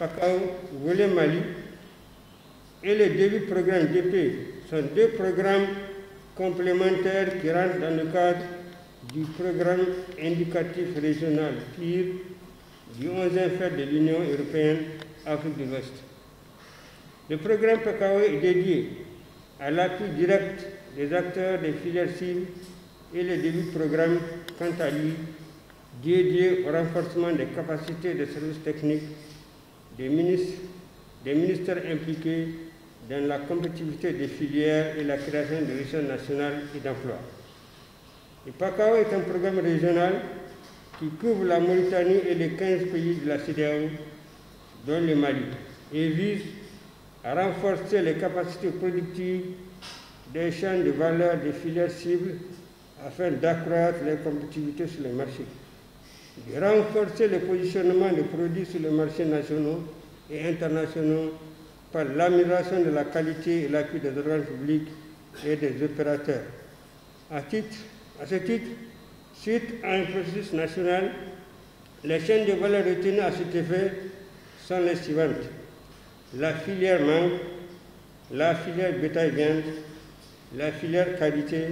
PACAO, volet Mali, et le début programme DP sont deux programmes complémentaires qui rentrent dans le cadre du programme indicatif régional PIR du 11e FED de l'Union européenne Afrique de l'Ouest. Le programme PACAO est dédié à l'appui direct des acteurs des filières cibles et le début programme, quant à lui, dédié au renforcement des capacités de services techniques des ministères impliqués dans la compétitivité des filières et la création de richesses nationales et d'emplois. Le PACAO est un programme régional qui couvre la Mauritanie et les 15 pays de la CEDEAO, dont le Mali, et vise à renforcer les capacités productives des chaînes de valeur des filières cibles afin d'accroître leur compétitivité sur le marché, de renforcer le positionnement des produits sur les marchés nationaux et internationaux par l'amélioration de la qualité et l'appui des organes publics et des opérateurs. À ce titre, suite à un processus national, les chaînes de valeur retenues à cet effet sont les suivantes: la filière mangue, la filière bétail-viande, la filière qualité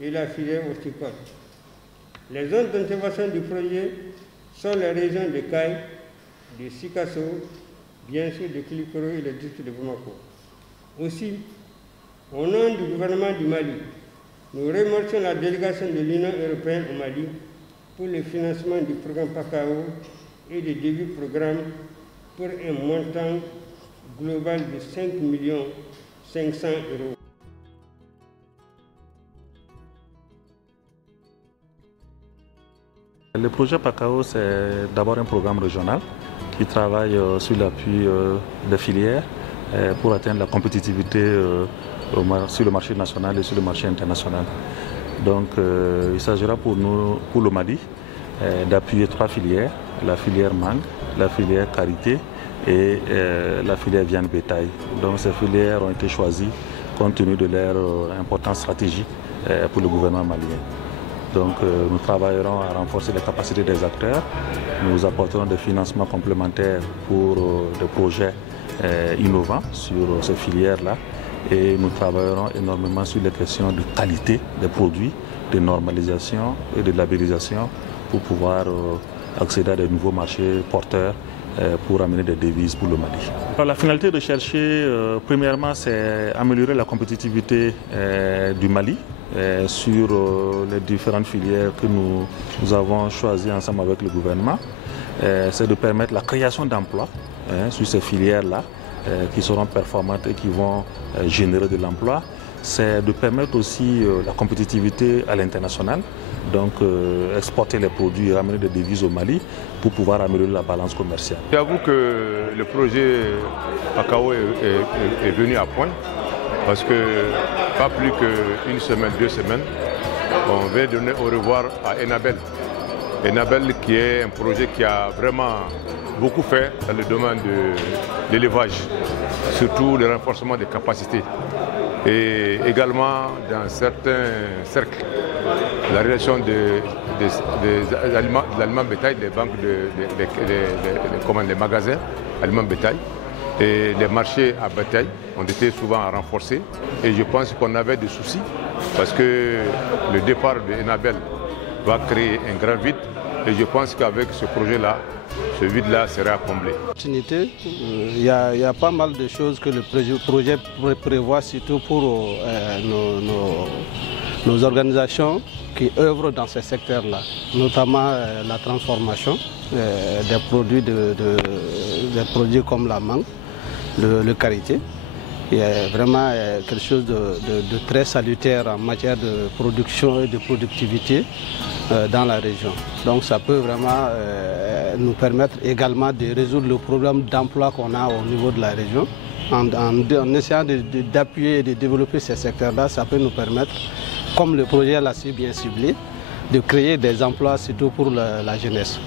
et la filière horticole. Les zones d'intervention du projet sont les régions de Caille, de Sikasso, bien sûr de Kilikoro et le district de Bamako. Aussi, au nom du gouvernement du Mali, nous remercions la délégation de l'Union européenne au Mali pour le financement du programme PACAO et du début programme pour un montant global de 5 500 000 €. Le projet PACAO, c'est d'abord un programme régional qui travaille sur l'appui des filières pour atteindre la compétitivité sur le marché national et sur le marché international. Donc il s'agira pour nous, pour le Mali, d'appuyer 3 filières: la filière mangue, la filière karité et la filière viande bétail. Donc ces filières ont été choisies compte tenu de leur importance stratégique pour le gouvernement malien. Donc nous travaillerons à renforcer les capacités des acteurs, nous apporterons des financements complémentaires pour des projets innovants sur ces filières-là, et nous travaillerons énormément sur les questions de qualité des produits, de normalisation et de labellisation pour pouvoir accéder à de nouveaux marchés porteurs pour amener des devises pour le Mali. Alors, la finalité recherchée, premièrement, c'est améliorer la compétitivité du Mali sur les différentes filières que nous avons choisies ensemble avec le gouvernement. C'est de permettre la création d'emplois sur ces filières-là qui seront performantes et qui vont générer de l'emploi. C'est de permettre aussi la compétitivité à l'international, donc exporter les produits et ramener des devises au Mali pour pouvoir améliorer la balance commerciale. J'avoue que le projet PACAO est venu à point parce que pas plus qu'une semaine, 2 semaines, on vient donner au revoir à Enabel. Enabel qui est un projet qui a vraiment beaucoup fait dans le domaine de l'élevage, surtout le renforcement des capacités. Et également dans certains cercles, la réalisation des aliments bétail, des banques des magasins aliments bétail et les marchés à bétail ont été souvent renforcés. Et je pense qu'on avait des soucis parce que le départ de Enabel va créer un grand vide. Et je pense qu'avec ce projet-là, ce vide-là sera comblé. Il y a pas mal de choses que le projet prévoit, surtout pour nos organisations qui œuvrent dans ce secteur-là, notamment la transformation des produits comme la mangue, le karité. Il y a vraiment quelque chose de très salutaire en matière de production et de productivité dans la région. Donc ça peut vraiment nous permettre également de résoudre le problème d'emploi qu'on a au niveau de la région. En essayant d'appuyer et de développer ces secteurs-là, ça peut nous permettre, comme le projet l'a si bien ciblé, de créer des emplois surtout pour la jeunesse.